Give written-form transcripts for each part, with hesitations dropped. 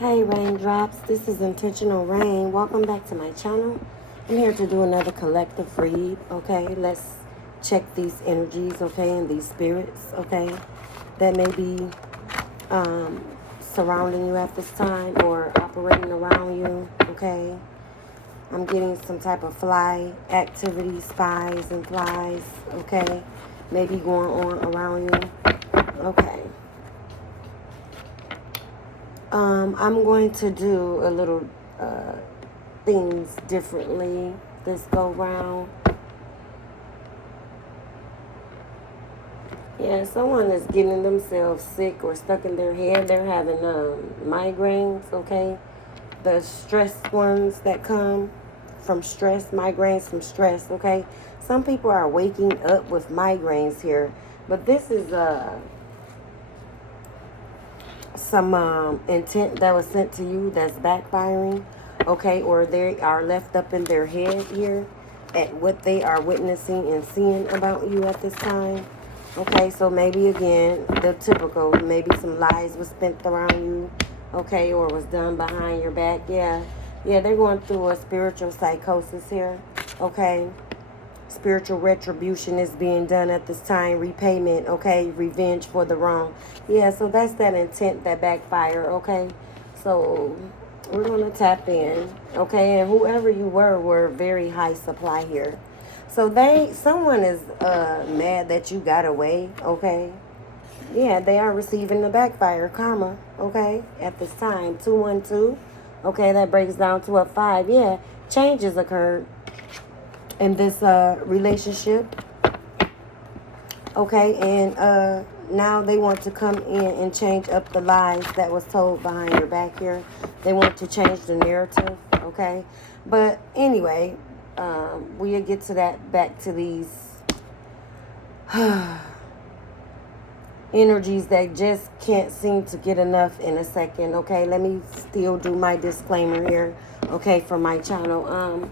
Hey raindrops, this is Intentional Rain. Welcome back to my channel. I'm here to do another collective read, okay? Let's check these energies, okay, and these spirits, okay, that may be surrounding you at this time or operating around you, okay? I'm getting some type of fly activity, spies and flies, okay, maybe going on around you, okay. I'm going to do a little things differently this go round. Yeah, someone is getting themselves sick or stuck in their head. They're having migraines, okay? The stress ones that come from stress, migraines from stress, okay? Some people are waking up with migraines here, but this is some intent that was sent to you that's backfiring, okay, or they are left up in their head here at what they are witnessing and seeing about you at this time, okay. So maybe again the typical, maybe some lies was spent around you, okay, or was done behind your back. Yeah, they're going through a spiritual psychosis here, okay. Spiritual retribution is being done at this time. Repayment, okay. Revenge for the wrong. Yeah, so that's that intent that backfire, okay. So we're going to tap in, okay. And whoever you were very high supply here. So someone is mad that you got away, okay. Yeah, they are receiving the backfire karma, okay, at this time. 212, okay, that breaks down to a 5. Yeah, changes occurred in this relationship, okay, and now they want to come in and change up the lies that was told behind your back here. They want to change the narrative, okay. But anyway, we'll get to that, back to these energies that just can't seem to get enough in a second, okay. Let me still do my disclaimer here, okay, for my channel.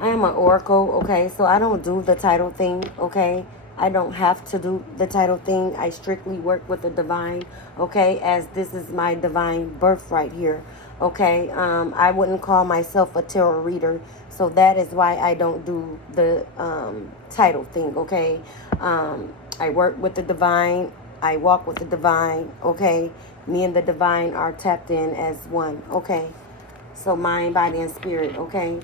I am an oracle, okay, so I don't do the title thing, okay. I don't have to do the title thing. I strictly work with the divine, okay, as this is my divine birthright here, okay. I wouldn't call myself a tarot reader, so that is why I don't do the title thing, okay. I work with the divine. I walk with the divine, okay. Me and the divine are tapped in as one, okay. So mind, body, and spirit, okay.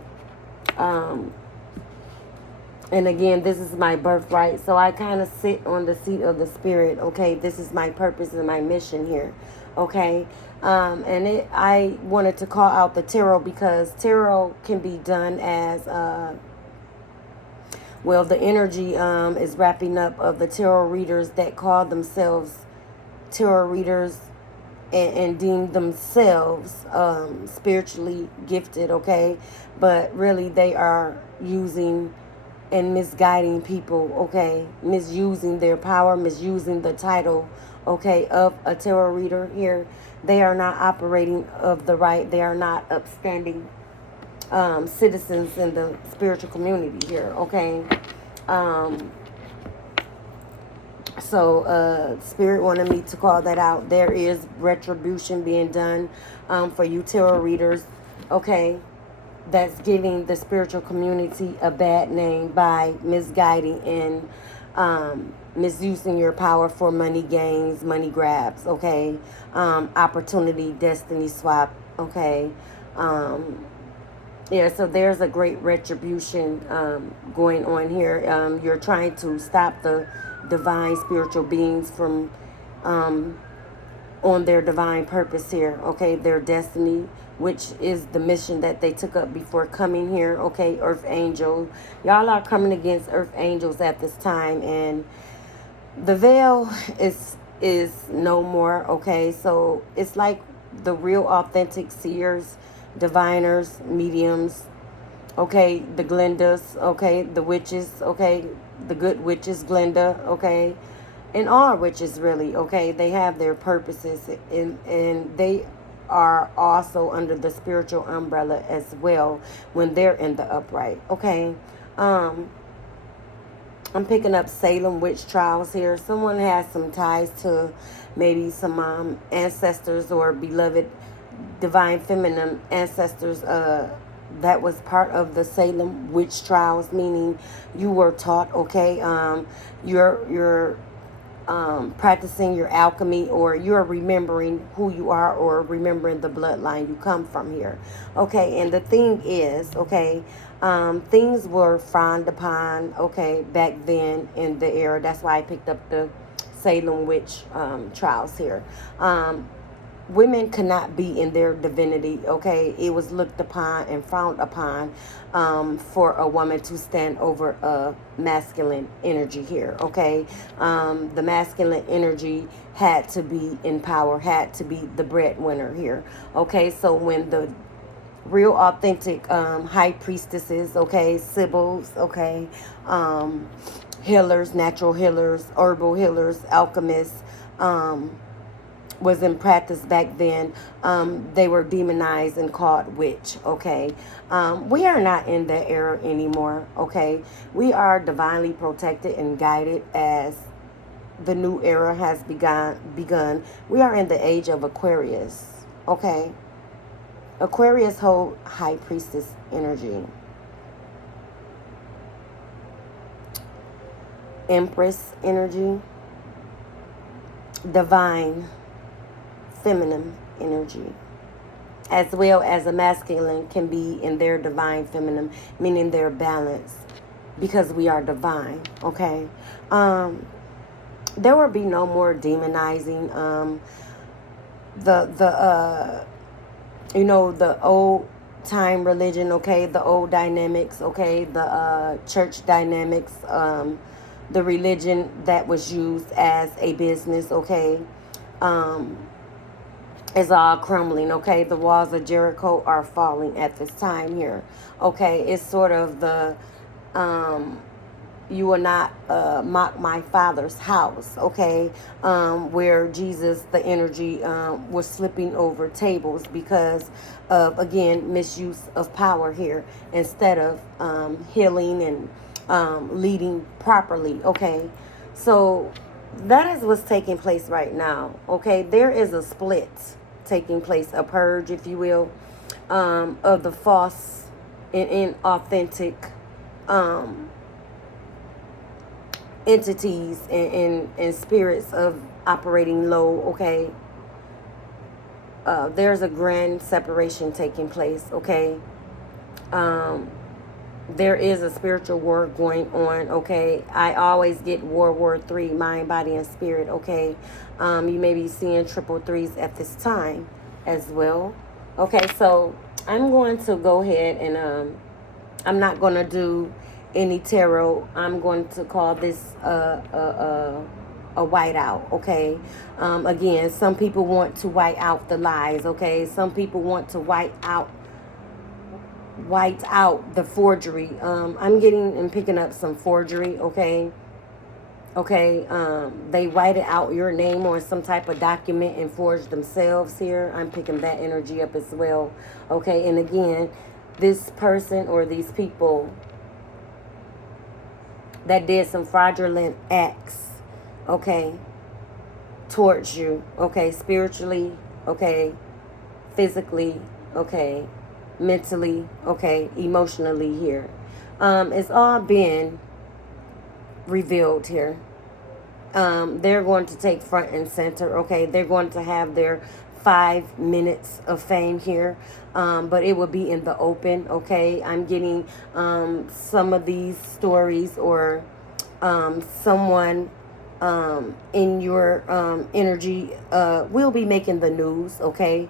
And again, this is my birthright, so I kind of sit on the seat of the spirit, okay. This is my purpose and my mission here, okay. And I wanted to call out the tarot because tarot can be done as well, the energy is wrapping up of the tarot readers that call themselves tarot readers and deem themselves spiritually gifted, okay. But really they are using and misguiding people, okay. Misusing their power, misusing the title, okay, of a tarot reader here. They are not operating of the right. They are not upstanding citizens in the spiritual community here, okay. So spirit wanted me to call that out. There is retribution being done for you tarot readers, okay, that's giving the spiritual community a bad name by misguiding and misusing your power for money gains, money grabs, okay. Opportunity, destiny swap, okay. Yeah, so there's a great retribution going on here. You're trying to stop the divine spiritual beings from on their divine purpose here, okay, their destiny, which is the mission that they took up before coming here, okay. Earth angel, y'all are coming against earth angels at this time, and the veil is no more, okay. So it's like the real authentic seers, diviners, mediums, okay, the Glendas, okay, the witches, okay, the good witches, Glenda, okay, and all witches really, okay, they have their purposes, and they are also under the spiritual umbrella as well when they're in the upright, okay. I'm picking up Salem witch trials here. Someone has some ties to maybe some ancestors or beloved divine feminine ancestors that was part of the Salem witch trials, meaning you were taught, okay, you're practicing your alchemy, or you're remembering who you are, or remembering the bloodline you come from here. Okay, and the thing is, okay, things were frowned upon, okay, back then in the era. That's why I picked up the Salem witch trials here. Women could not be in their divinity, okay? It was looked upon and frowned upon for a woman to stand over a masculine energy here, okay? The masculine energy had to be in power, had to be the breadwinner here, okay? So when the real authentic high priestesses, okay, sibyls, okay, healers, natural healers, herbal healers, alchemists, was in practice back then, they were demonized and called witch, okay? We are not in that era anymore, okay? We are divinely protected and guided as the new era has begun. We are in the age of Aquarius, okay? Aquarius hold high priestess energy. Empress energy. Divine feminine energy, as well as a masculine can be in their divine feminine, meaning their balance, because we are divine, okay? There will be no more demonizing you know, the old time religion, okay, the old dynamics, okay, the church dynamics, the religion that was used as a business, okay, is all crumbling, okay? The walls of Jericho are falling at this time here, okay? It's sort of the, you will not mock my Father's house, okay? Where Jesus, the energy, was slipping over tables because of, again, misuse of power here, instead of healing and leading properly, okay? So that is what's taking place right now, okay? There is a split taking place, a purge, if you will, of the false and inauthentic entities and spirits of operating low, okay? There's a grand separation taking place, okay? There is a spiritual war going on, okay? I always get World War III, mind, body, and spirit, okay? You may be seeing triple threes at this time as well. Okay, so I'm going to go ahead and I'm not going to do any tarot. I'm going to call this a whiteout, okay? Again, some people want to white out the lies, okay? Some people want to white out the forgery. I'm getting and picking up some forgery, okay? Okay, they whited out your name on some type of document and forged themselves here. I'm picking that energy up as well, okay? And again, this person or these people that did some fraudulent acts, okay, towards you, okay, spiritually, okay, physically, okay, mentally, okay, emotionally here. It's all been revealed here. They're going to take front and center, okay? They're going to have their 5 minutes of fame here, but it will be in the open, okay? I'm getting some of these stories, or someone in your energy will be making the news, okay?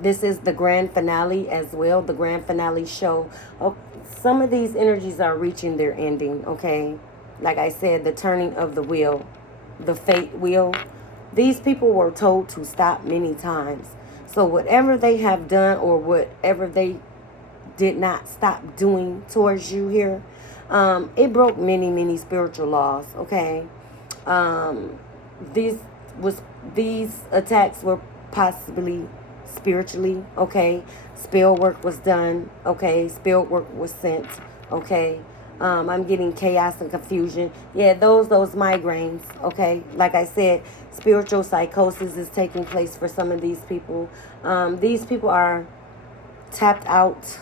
This is the grand finale as well, the grand finale show. Oh, some of these energies are reaching their ending, okay? Like I said, the turning of the wheel, the fate wheel. These people were told to stop many times. So whatever they have done, or whatever they did not stop doing towards you here, it broke many, many spiritual laws, okay? These attacks were possibly spiritually, okay? Spell work was done, okay? Spell work was sent, okay? I'm getting chaos and confusion. Yeah, those migraines, okay? Like I said, spiritual psychosis is taking place for some of these people. These people are tapped out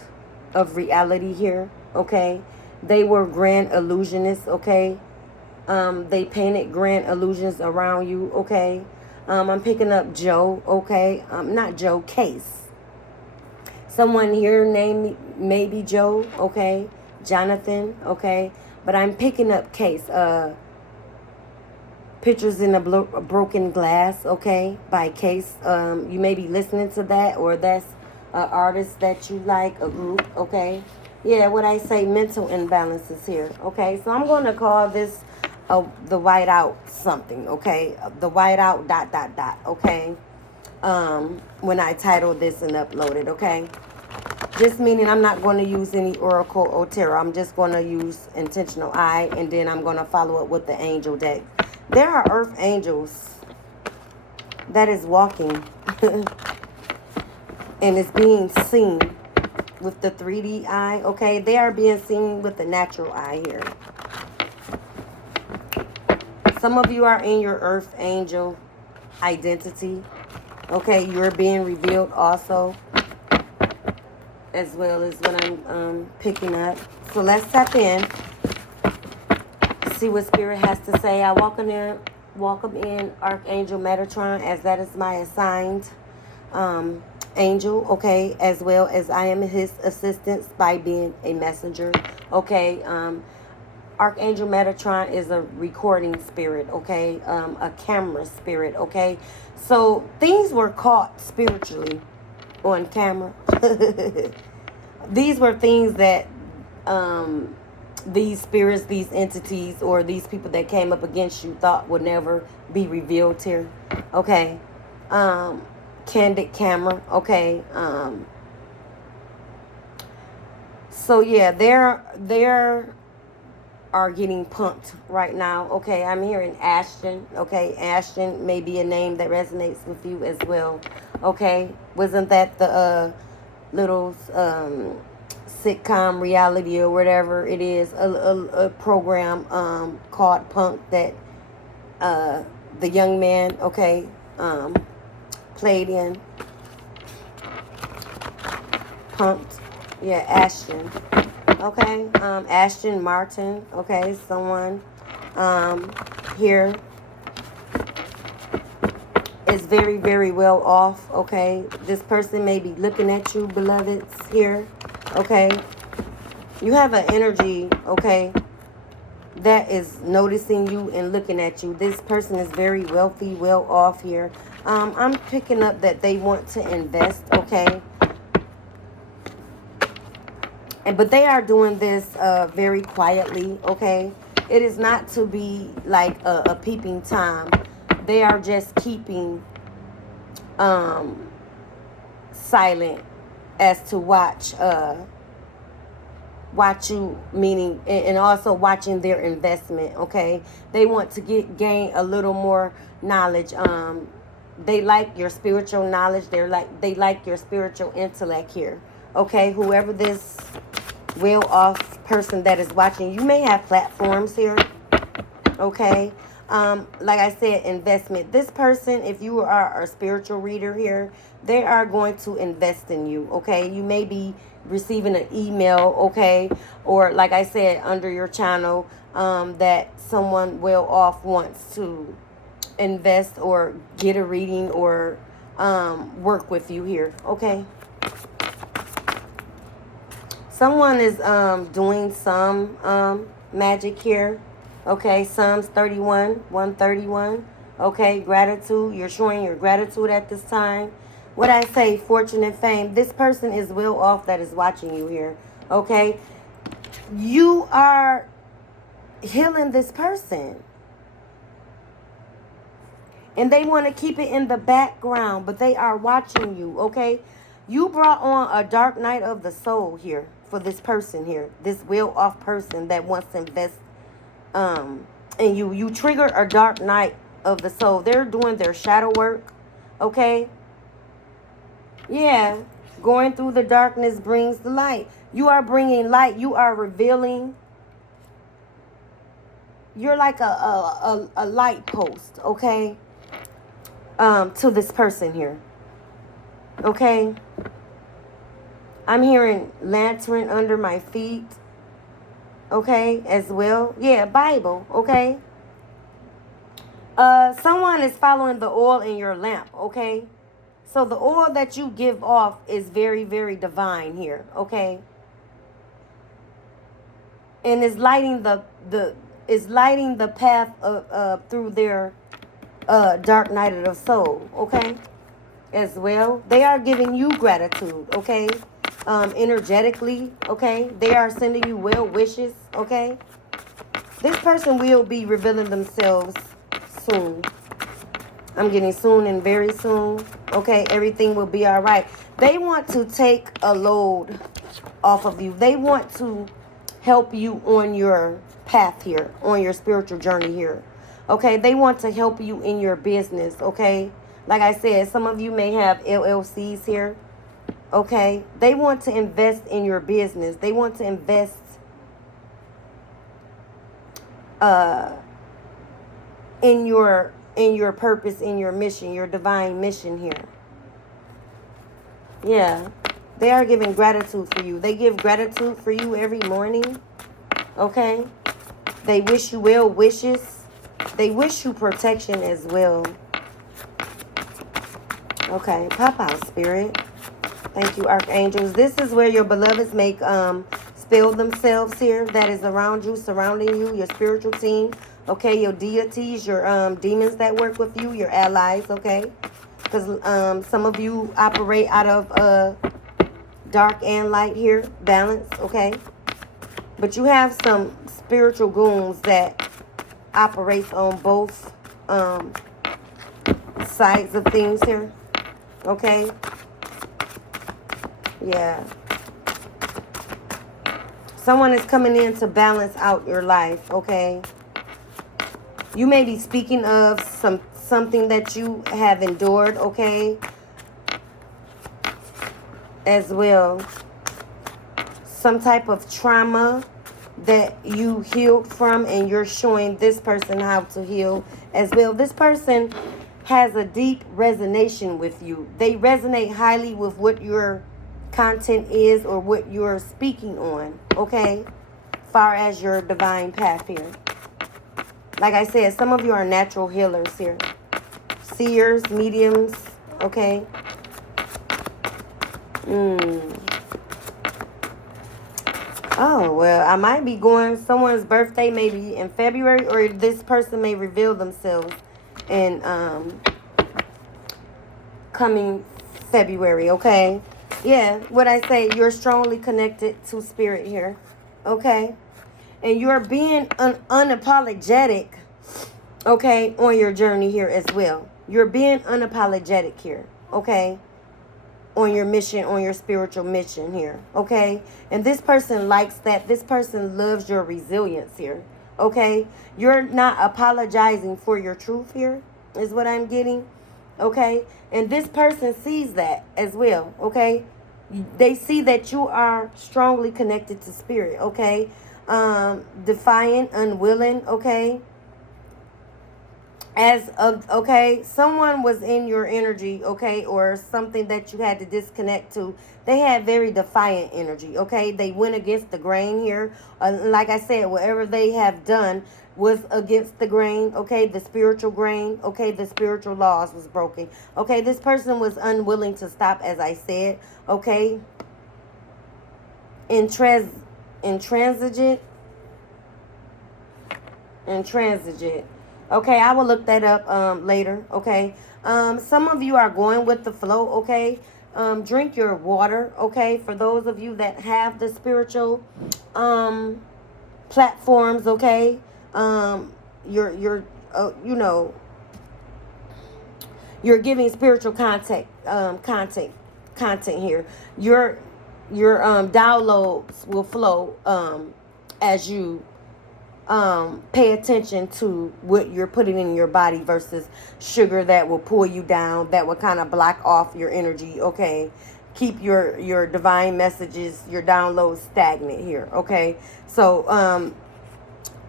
of reality here, okay? They were grand illusionists, okay? They painted grand illusions around you, okay? I'm picking up Joe, okay? Not Joe, Case. Someone here named maybe Joe, okay? Jonathan, okay? But I'm picking up Case. Pictures in a Broken Glass, okay? By Case. You may be listening to that, or that's an artist that you like, a group, okay? Yeah, what I say, mental imbalances here, okay? So I'm going to call this the whiteout something, okay? The whiteout ... okay? When I title this and upload it, okay? Just meaning I'm not going to use any Oracle or Tarot. I'm just going to use Intentional Eye, and then I'm going to follow up with the angel deck. There are earth angels that is walking and is being seen with the 3D eye, okay? They are being seen with the natural eye here. Some of you are in your earth angel identity, okay? You're being revealed also, as well as what I'm picking up. So let's tap in, see what Spirit has to say. I welcome in Archangel Metatron, as that is my assigned angel, okay? As well as I am his assistant by being a messenger, okay? Archangel Metatron is a recording spirit, okay? A camera spirit, okay? So things were caught spiritually on camera. These were things that these spirits, these entities, or these people that came up against you thought would never be revealed here, okay? Candid camera, okay? So yeah, they're are getting pumped right now, okay? I'm hearing Ashton, okay? Ashton may be a name that resonates with you as well, okay? Wasn't that the little sitcom reality or whatever it is, a program called Punk that the young man, okay, played in? Punked. Yeah, Ashton. Okay, Ashton Martin, okay, someone here is very, very well off, okay? This person may be looking at you, beloveds, here, okay? You have an energy, okay, that is noticing you and looking at you. This person is very wealthy, well off here. I'm picking up that they want to invest, okay? But they are doing this very quietly, okay? It is not to be like a peeping Tom. They are just keeping silent as to watch you, meaning, and also watching their investment, okay? They want to gain a little more knowledge. They like your spiritual knowledge. They like your spiritual intellect here, okay? Whoever this well-off person that is watching, you may have platforms here, okay? Like I said, investment. This person, if you are a spiritual reader here, they are going to invest in you, okay? You may be receiving an email, okay? Or like I said, under your channel, that someone well-off wants to invest or get a reading or work with you here, okay? Someone is doing some magic here. Okay, Psalms 131. Okay, gratitude. You're showing your gratitude at this time. What I say, fortune and fame. This person is well off that is watching you here. Okay, you are healing this person. And they want to keep it in the background, but they are watching you, okay? You brought on a dark night of the soul here for this person here. This well-off person that wants to invest in you. You trigger a dark night of the soul. They're doing their shadow work, okay? Yeah, going through the darkness brings the light. You are bringing light. You are revealing you're like a light post, okay, to this person here, okay? I'm hearing lantern under my feet, okay, as well. Yeah, Bible, okay? Someone is following the oil in your lamp, okay? So the oil that you give off is very, very divine here, okay? And is lighting the path through their dark night of the soul, okay? As well, they are giving you gratitude, okay? Energetically, okay? They are sending you well wishes, okay? This person will be revealing themselves soon. I'm getting soon and very soon, okay? Everything will be all right. They want to take a load off of you. They want to help you on your path here, on your spiritual journey here, okay? They want to help you in your business, okay? Like I said, some of you may have LLCs here, okay? They want to invest in your business. They want to invest in your purpose, in your mission, your divine mission here. Yeah. They are giving gratitude for you. They give gratitude for you every morning, okay? They wish you well wishes. They wish you protection as well. Okay, pop out, Spirit. Thank you, Archangels. This is where your beloveds make spell themselves here. That is around you, surrounding you, your spiritual team. Okay, your deities, your demons that work with you, your allies, okay? Because some of you operate out of dark and light here, balance, okay? But you have some spiritual goons that operates on both sides of things here, okay? Yeah. Someone is coming in to balance out your life, okay? You may be speaking of something that you have endured, okay? As well. Some type of trauma that you healed from, and you're showing this person how to heal as well. This person has a deep resonation with you. They resonate highly with what your content is or what you're speaking on, okay? Far as your divine path here. Like I said, some of you are natural healers here. Seers, mediums, okay? Oh, well, I might be going, someone's birthday may be in February, or this person may reveal themselves in coming February, okay? Yeah, what I say, you're strongly connected to spirit here, okay? And you're being unapologetic, okay, on your journey here as well. You're being unapologetic here, okay? On your mission, on your spiritual mission here, okay? And this person likes that. This person loves your resilience here, okay? You're not apologizing for your truth here, is what I'm getting, okay? And this person sees that as well, okay? They see that you are strongly connected to spirit, okay? Defiant, unwilling, okay? As of, okay, someone was in your energy, okay, or something that you had to disconnect to. They had very defiant energy, okay? They went against the grain here. Like I said, whatever they have done was against the grain, okay? The spiritual grain, okay? The spiritual laws was broken, okay? This person was unwilling to stop, as I said, okay? Intransigent. Okay, I will look that up later, okay? Some of you are going with the flow, okay? Drink your water, okay? For those of you that have the spiritual platforms, okay? You're you know, you're giving spiritual content here. Your downloads will flow as you pay attention to what you're putting in your body versus sugar that will pull you down, that will kind of block off your energy, okay? Keep your divine messages, your downloads stagnant here, okay? So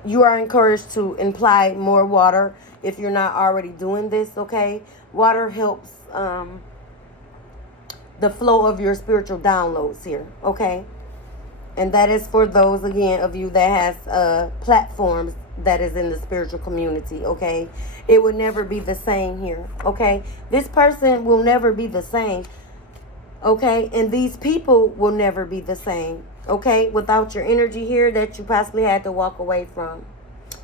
you are encouraged to imply more water if you're not already doing this, okay? Water helps the flow of your spiritual downloads here, okay? And that is for those, again, of you that has platforms that is in the spiritual community, okay? It would never be the same here, okay? This person will never be the same, okay? And these people will never be the same, okay? Without your energy here that you possibly had to walk away from.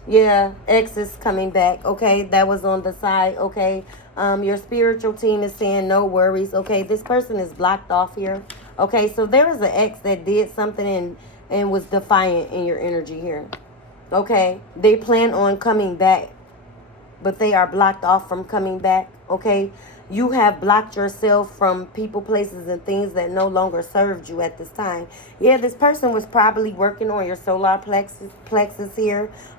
Yeah, X is coming back, okay? That was on the side, okay? Your spiritual team is saying no worries, okay? This person is blocked off here, okay? So there is an X that did something and was defiant in your energy here, okay? They plan on coming back, but they are blocked off from coming back, okay? You have blocked yourself from people, places, and things that no longer served you at this time. Yeah, this person was probably working on your solar plexus here.